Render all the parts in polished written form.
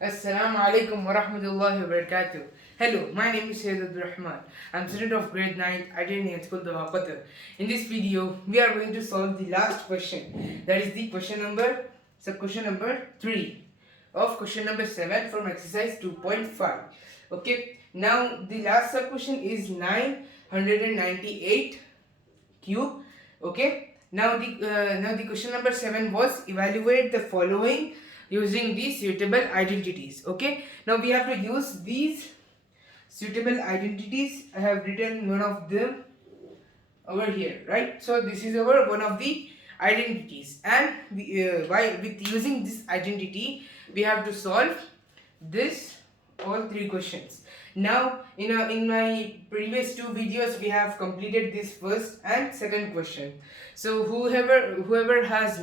Assalamu alaikum wa rahmatullahi wa barakatuh. Hello, my name is Sayyid Abdul Rahman. I'm student of grade 9 at Indian School Doha, Qatar. In this video, we are going to solve the last question. That is the question number 3 of question number 7 from exercise 2.5. Okay, now the last sub question is 998 cube. Okay, now the question number 7 was evaluate the following using these suitable identities. Okay, now we have to use these suitable identities. I have written one of them over here, right? So this is our one of the identities, and with using this identity we have to solve this all three questions. Now in my previous two videos we have completed this first and second question. So whoever has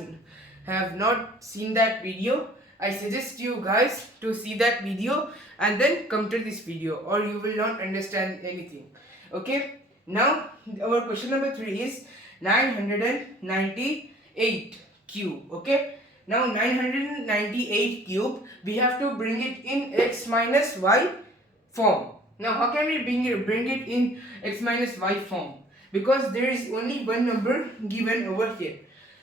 have not seen that video, I suggest you guys to see that video and then come to this video, or you will not understand anything. Okay, now our question number 3 is 998 cube. Okay, now 998 cube, we have to bring it in x minus y form. Now how can we bring it in x minus y form? Because there is only one number given over here.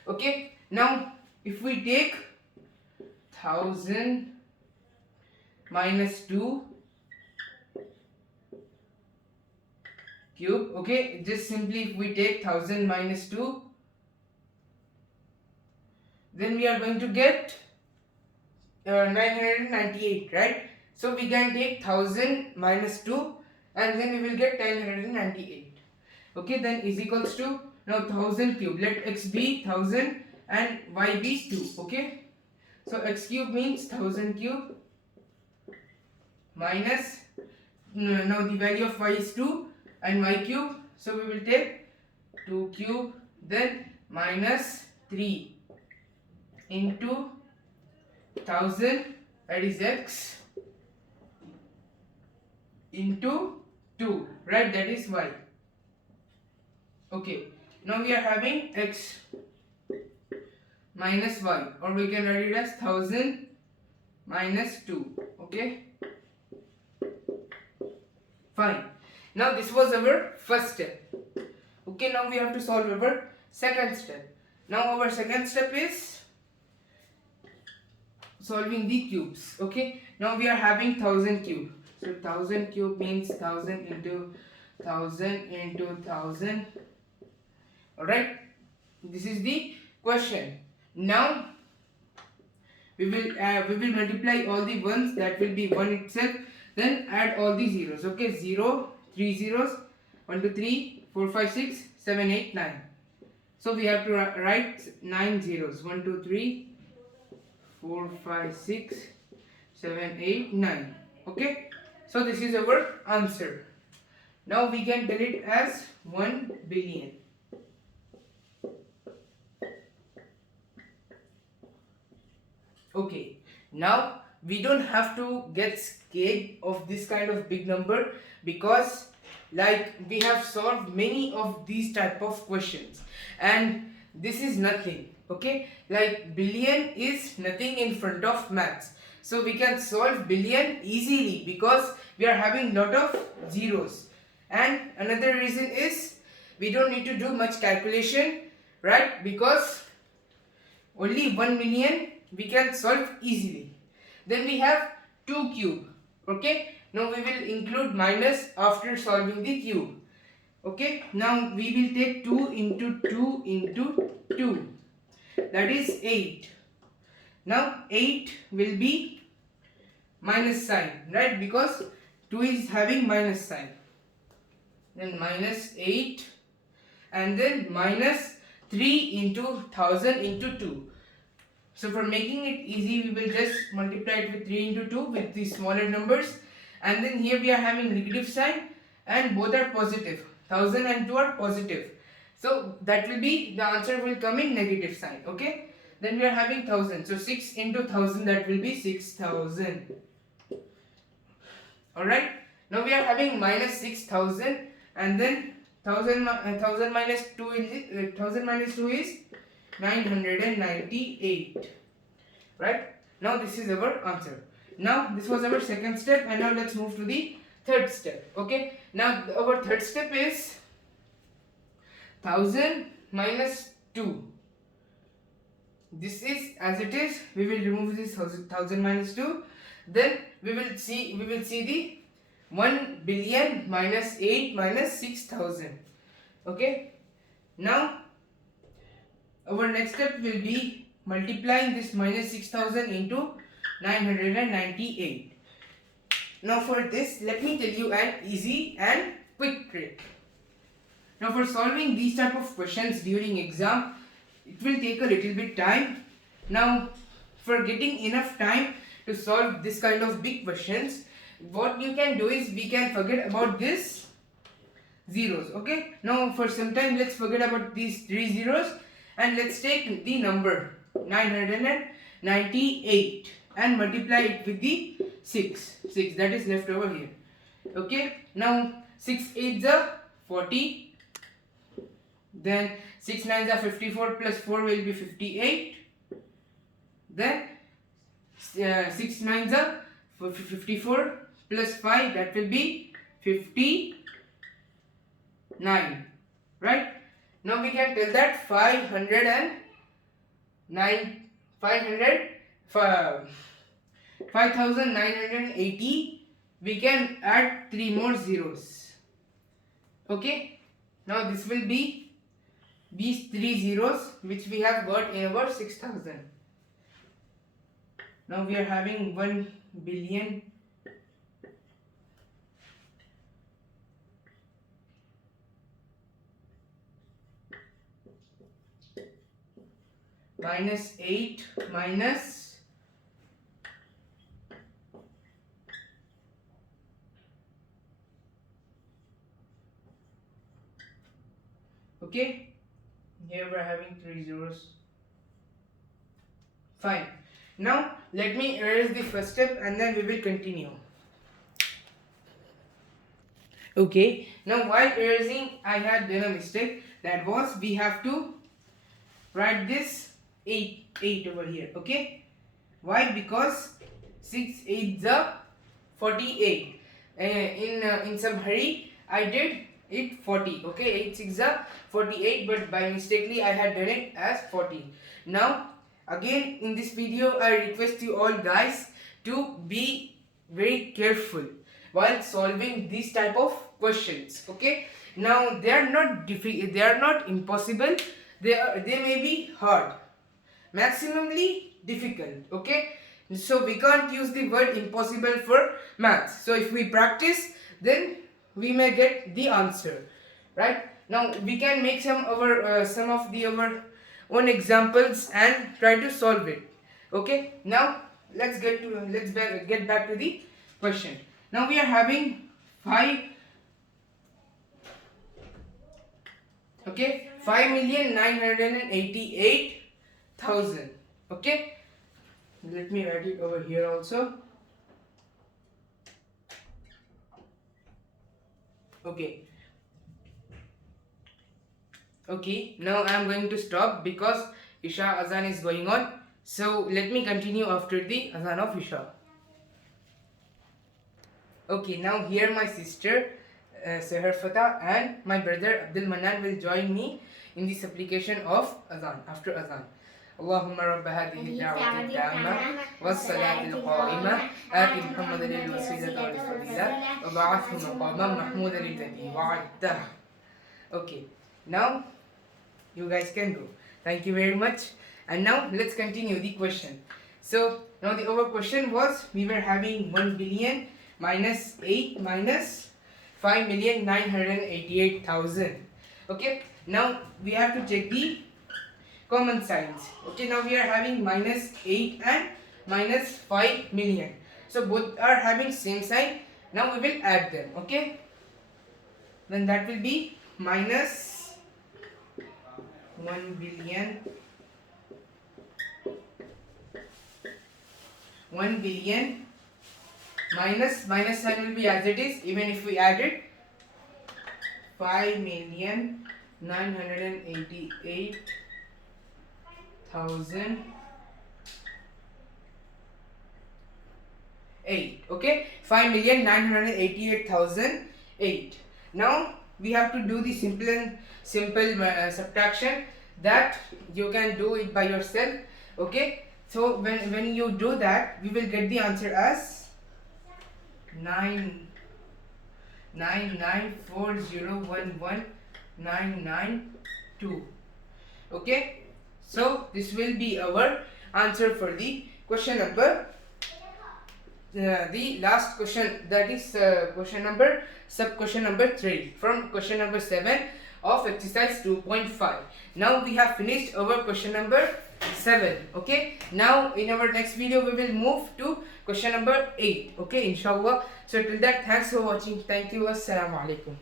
Okay, now if we take 1000 minus 2 cube, okay, just simply if we take 1000 minus 2, then we are going to get 998, right? So we can take 1000 minus 2 and then we will get 998. Okay, then is equals to, now 1000 cube, let x be 1000 and y be 2. Okay, so x cube means 1000 cube minus, now the value of y is 2 and y cube, so we will take 2 cube, then minus 3 into 1000, that is x, into 2, right, that is y. Okay, now we are having x minus y, or we can write it as 1000 minus 2. Okay, fine. Now this was our first step. Okay, now we have to solve our second step. Now our second step is solving the cubes. Okay, now we are having 1000 cube. So 1000 cube means 1000 into 1000 into 1000. Alright, this is the question. Now we will multiply all the ones, that will be 1 itself, then add all the zeros. Okay, 0, 3 zeros, 1 2 3 4 5 6 7 8 9. So we have to write 9 zeros, 1 2 3 4 5 6 7 8 9. Okay, so this is our answer. Now we can tell it as 1 billion. Okay, now we don't have to get scared of this kind of big number, because like we have solved many of these type of questions and this is nothing. Okay, like billion is nothing in front of maths, so we can solve billion easily because we are having lot of zeros. And another reason is we don't need to do much calculation, right, because only 1 million we can solve easily. Then we have 2 cube. Okay, now we will include minus after solving the cube. Okay, now we will take 2 into 2 into 2, that is 8. Now 8 will be minus sign, right, because 2 is having minus sign. Then minus 8, and then minus 3 into 1000 into 2. So for making it easy, we will just multiply it with 3 into 2 with the smaller numbers, and then here we are having negative sign and both are positive. 1000 and 2 are positive, so that will be, the answer will come in negative sign. Okay, then we are having 1000, so 6 into 1000, that will be 6000. Alright, now we are having minus 6000, and then 1000 minus 2 is 998, right? Now this is our answer. Now this was our second step, and now let's move to the third step. Okay, now our third step is 1000 minus 2. This is as it is. We will remove this 1000 minus 2. Then we will see the 1 billion minus 8 minus 6000. Okay, now our next step will be multiplying this minus 6000 into 998. Now for this, let me tell you an easy and quick trick. Now for solving these type of questions during exam, it will take a little bit time. Now for getting enough time to solve this kind of big questions, what you can do is we can forget about this zeros. Okay, now for some time let's forget about these 3 zeros and let's take the number 998 and multiply it with the 6 that is left over here. Okay, now 6 8s are 40, then 6 9s are 54, plus 4 will be 58, then 6 9s are 54 plus 5, that will be 59, right? Now we can tell that 5980, we can add 3 more zeros. Okay, now this will be these 3 zeros which we have got in our 6000. Now we are having 1 billion minus 8 minus okay, here we are having 3 zeros. Fine. Now let me erase the first step and then we will continue. Okay, now while erasing I had done a mistake. That was, we have to write this 8 over here. Okay, why? Because 6 8s are 48. In some hurry I did it 40. Okay, 8 6s are 48, but by mistakenly I had done it as 40. Now again in this video I request you all guys to be very careful while solving these type of questions. Okay, now they are not impossible, they may be hard, maximally difficult. Okay, so we can't use the word impossible for maths. So if we practice, then we may get the answer, right? Now we can make some of our own examples and try to solve it. Okay, now let's get back to the question. Now we are having 5,988,000. Okay, let me write it over here also. Okay, now I am going to stop because Isha Azan is going on. So let me continue after the Azan of Isha. Okay, now here my sister Seher Fatah and my brother Abdul Manan will join me in the supplication of Azan, after Azan. اللهم رب هذه الدعوة التامة والصلاة القائمة آت محمد الوسيلة والفضيلة وبعثه مقاما محمودا الذي وعدته. Okay, now you guys can go. Thank you very much. And now let's continue the question. So now our question was, we were having 1 billion minus 8 minus 5,988,000. Okay, now we have to check the common signs. Okay, now we are having minus 8 and minus 5 million. So both are having same sign. Now we will add them. Okay, then that will be minus 1 billion 1 billion minus sign will be as it is, even if we add it, 5,988,000 8. Okay, 5,988,008. Now we have to do the simple subtraction that you can do it by yourself. Okay, so when you do that, we will get the answer as 9,940,11,992. Okay, so this will be our answer for the question number the last question, that is question number sub question number 3 from question number 7 of exercise 2.5. Now we have finished our question number 7. Okay, now in our next video we will move to question number 8. Okay, inshallah. So till that, thanks for watching. Thank you. Assalamu alaikum.